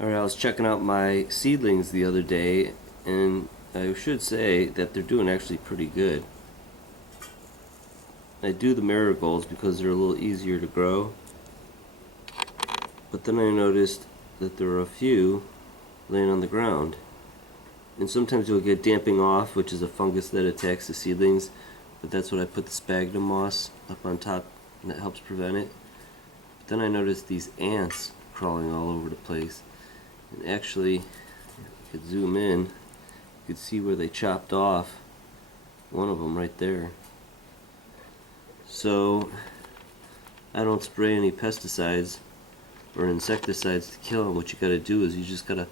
Alright, I was checking out my seedlings the other day, and I should say that they're doing actually pretty good. I do the marigolds because they're a little easier to grow, but then I noticed that there are a few laying on the ground. And sometimes you'll get damping off, which is a fungus that attacks the seedlings, but that's what I put the sphagnum moss up on top, and that helps prevent it. But then I noticed these ants crawling all over the place. And actually, if you could zoom in, you could see where they chopped off one of them right there. So I don't spray any pesticides or insecticides to kill them. What you gotta do is you just gotta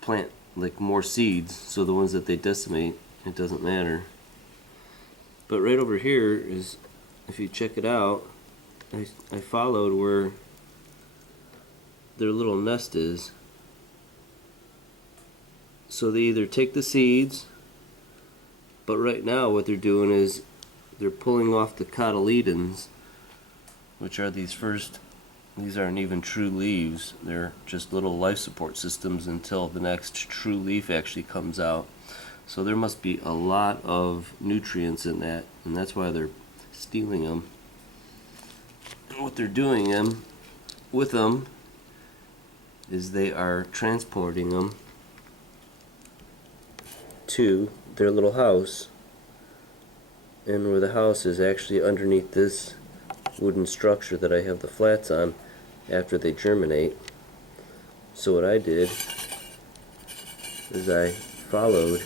plant like more seeds, so the ones that they decimate, it doesn't matter. But right over here is, if you check it out, I followed where their little nest is. So they either take the seeds, but right now what they're doing is they're pulling off the cotyledons, which are these aren't even true leaves. They're just little life support systems until the next true leaf actually comes out. So there must be a lot of nutrients in that, and that's why they're stealing them. And what they're doing with them is they are transporting them to their little house, and where the house is actually underneath this wooden structure that I have the flats on after they germinate. So what I did is I followed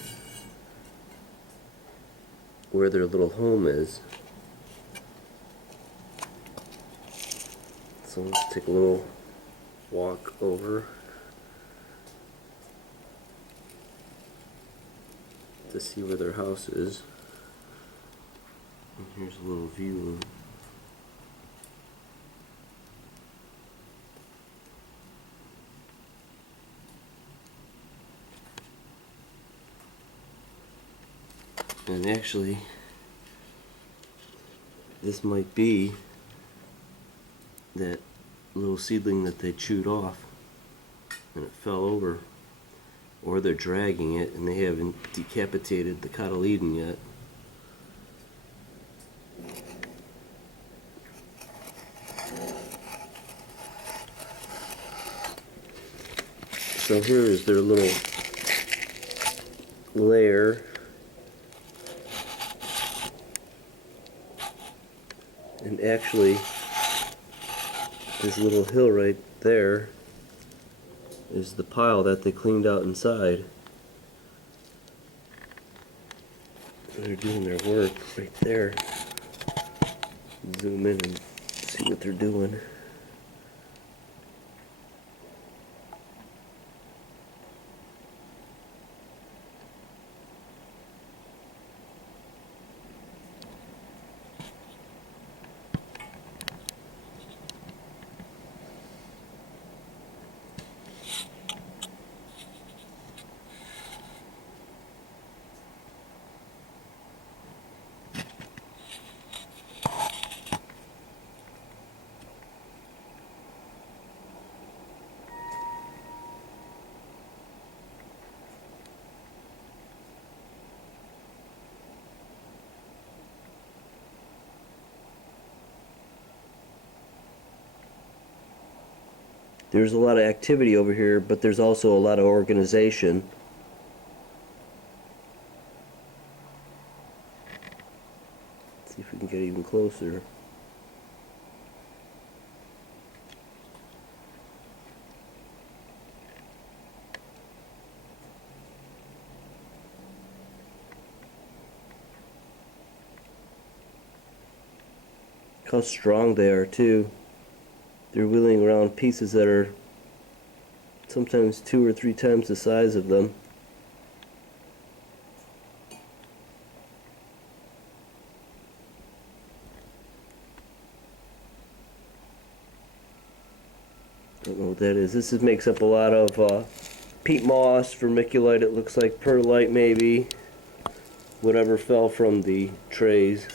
where their little home is. So let's take a little walk over to see where their house is. And here's a little view. And actually, this might be that little seedling that they chewed off and it fell over. Or they're dragging it and they haven't decapitated the cotyledon yet. So here is their little lair. And actually, this little hill right there is the pile that they cleaned out inside. They're doing their work right there. Zoom in and see what they're doing. There's a lot of activity over here, but there's also a lot of organization. Let's see if we can get even closer. How strong they are too. They're wheeling around pieces that are sometimes 2 or 3 times the size of them. Don't know what that is. This makes up a lot of peat moss, vermiculite, it looks like perlite maybe. Whatever fell from the trays.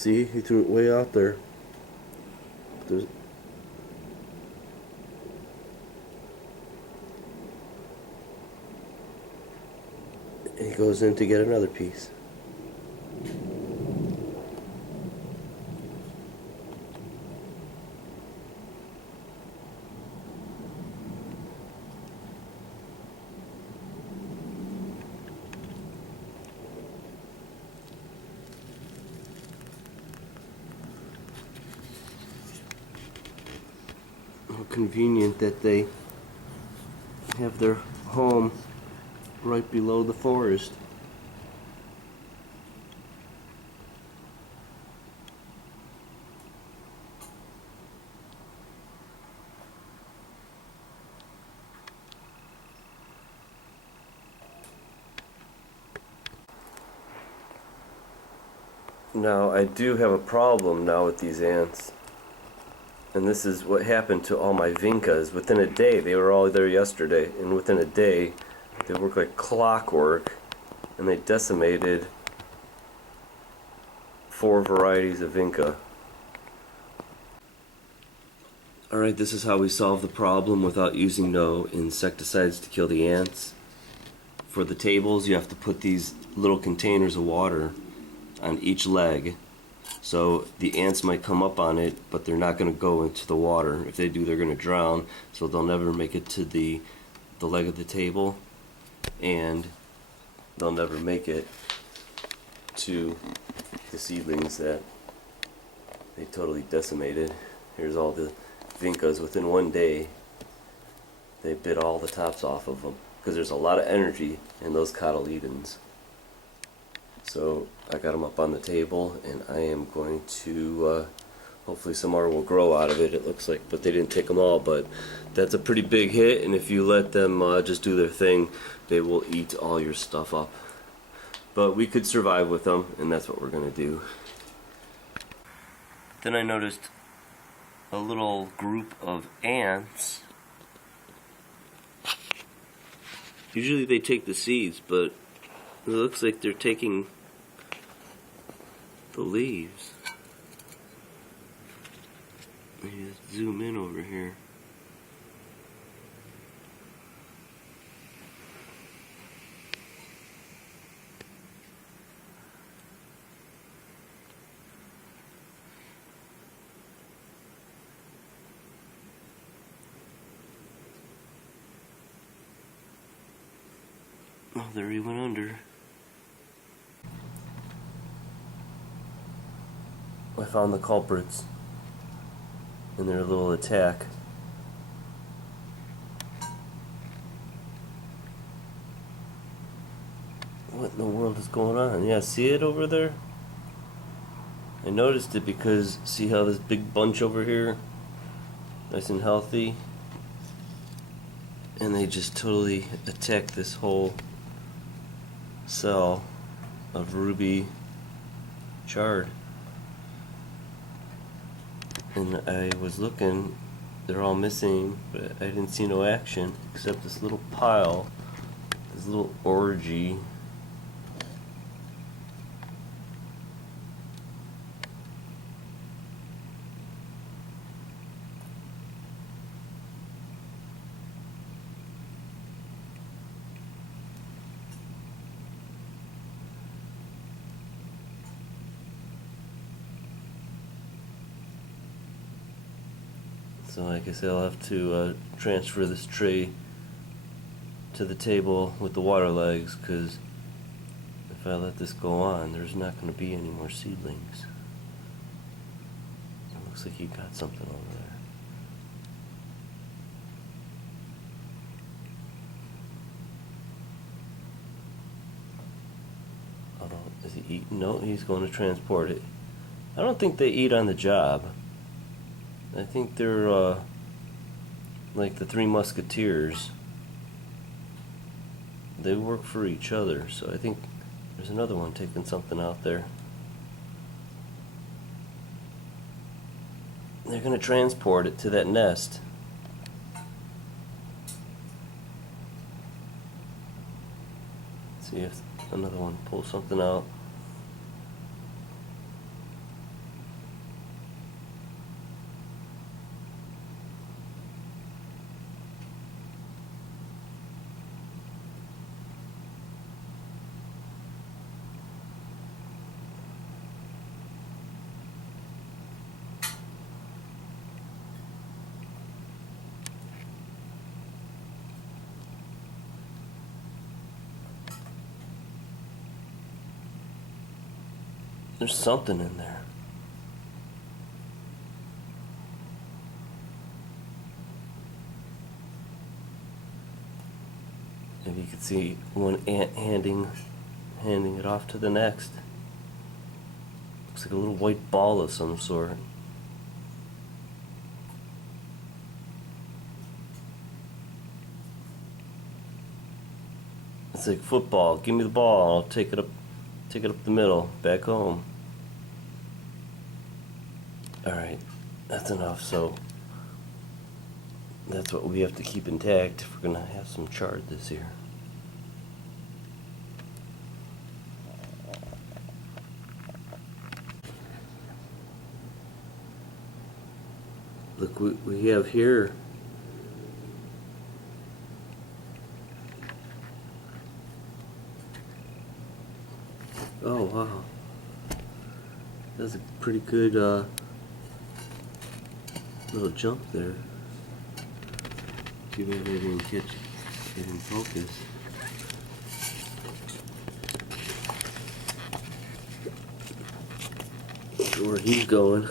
See, he threw it way out there. There's, he goes in to get another piece. How convenient that they have their home right below the forest. Now, I do have a problem now with these ants. And this is what happened to all my vincas. Within a day, they were all there yesterday, and within a day, they worked like clockwork, and they decimated 4 varieties of vinca. Alright, this is how we solve the problem without using no insecticides to kill the ants. For the tables, you have to put these little containers of water on each leg. So the ants might come up on it, but they're not going to go into the water. If they do, they're going to drown, so they'll never make it to the leg of the table, and they'll never make it to the seedlings that they totally decimated. Here's all the vincas. Within one day, they bit all the tops off of them, because there's a lot of energy in those cotyledons. So I got them up on the table, and I am going to, hopefully some more will grow out of it, it looks like, but they didn't take them all, but that's a pretty big hit, and if you let them just do their thing, they will eat all your stuff up. But we could survive with them, and that's what we're going to do. Then I noticed a little group of ants. Usually they take the seeds, but it looks like they're taking the leaves. Let me just zoom in over here. Oh, there he went under. I found the culprits in their little attack. What in the world is going on? Yeah, see it over there? I noticed it because see how this big bunch over here, nice and healthy, and they just totally attacked this whole cell of ruby chard. And I was looking, they're all missing, but I didn't see no action except this little pile, this little orgy. So like I said, I'll have to transfer this tray to the table with the water legs, because if I let this go on, there's not going to be any more seedlings. It looks like he got something over there. Although, is he eating? No, he's going to transport it. I don't think they eat on the job. I think they're like the Three Musketeers. They work for each other, so I think there's another one taking something out there. They're going to transport it to that nest. See if another one pulls something out. There's something in there. And you can see one ant handing it off to the next. Looks like a little white ball of some sort. It's like football. Give me the ball. I'll take it up the middle, back home. Alright, that's enough. So that's what we have to keep intact if we're gonna have some chard this year. Look, we have here oh wow, that's a pretty good little jump there. Too bad I didn't get in focus. Where he's going.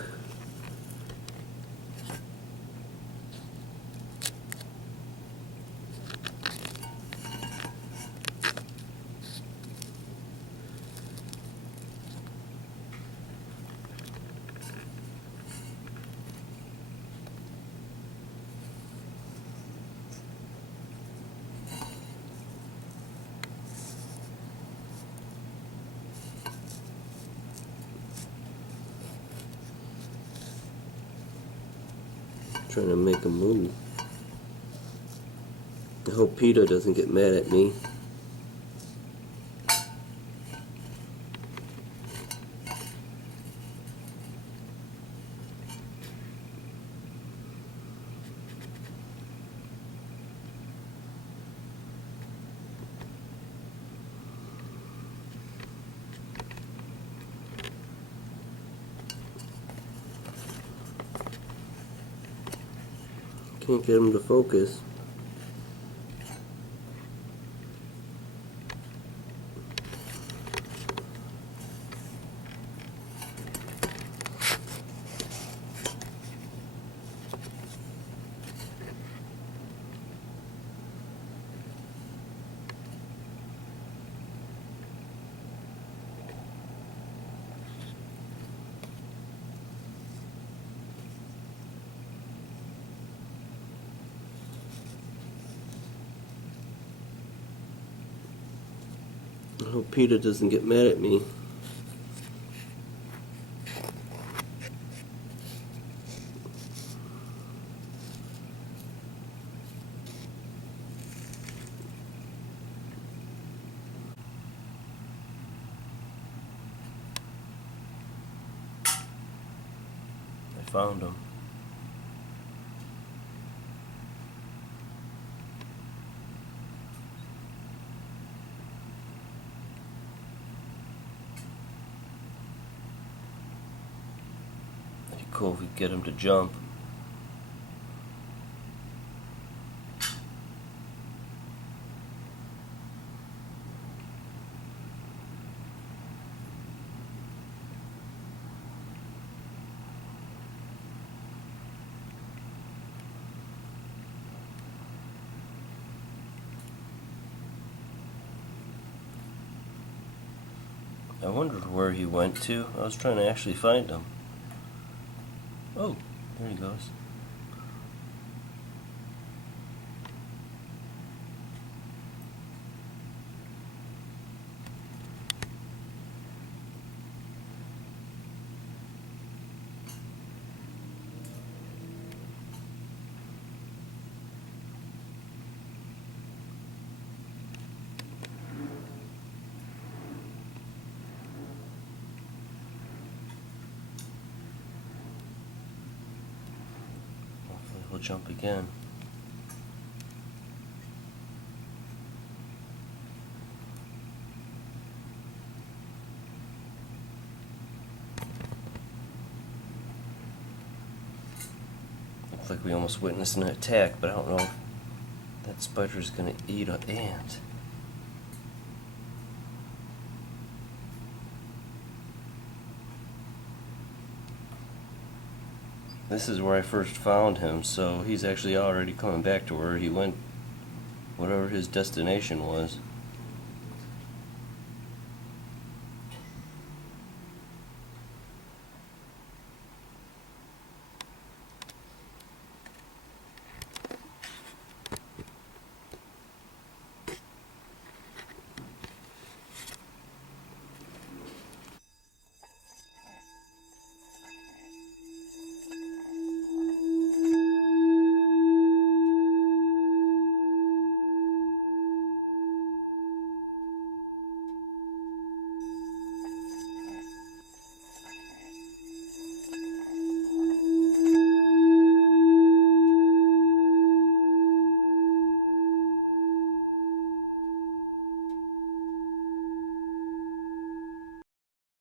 Trying to make a move. I hope PETA doesn't get mad at me. Can't get him to focus. I hope PETA doesn't get mad at me. I found him. Cool if we get him to jump. I wondered where he went to. I was trying to actually find him. Oh, there he goes. We'll jump again. Looks like we almost witnessed an attack, but I don't know if that spider's gonna eat an ant. This is where I first found him, so he's actually already coming back to where he went, whatever his destination was.